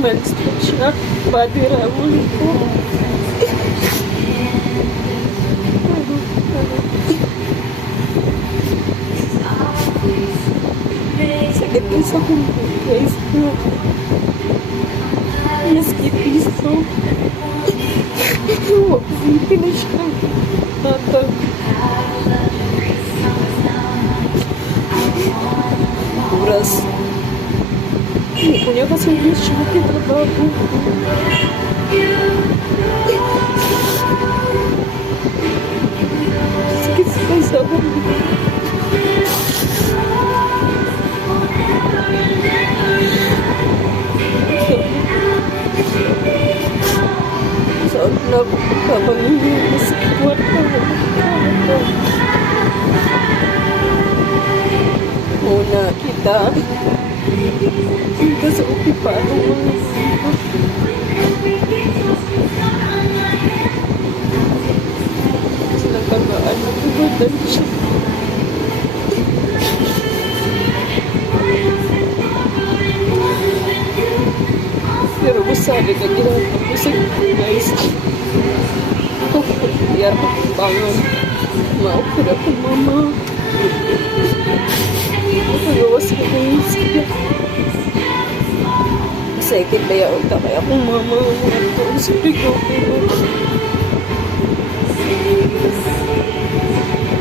months na siya. Body ramon ko. Sakit din sa kumpo, guys. Maski piso. Hindi na siya natag. Oras. Hindi ko niya kasi siya kitrabaho. Sakit sa kumpo. Saan na ako pagkabangin sa kwarto? Muna kita. Kita sa upi pa ako mga sila tagaan na kubadan siya. Pero masabi na ginagawa ko sa guys. Ako po, iyak ako bangon. Maupira ko mama. Nakagawas ko na yung siya. Masakit na yaon ta kaya akong mama. Ako ang sabigaw ko.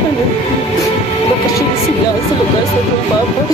Ano? Bakasyon sila sa lugar sa itong papa.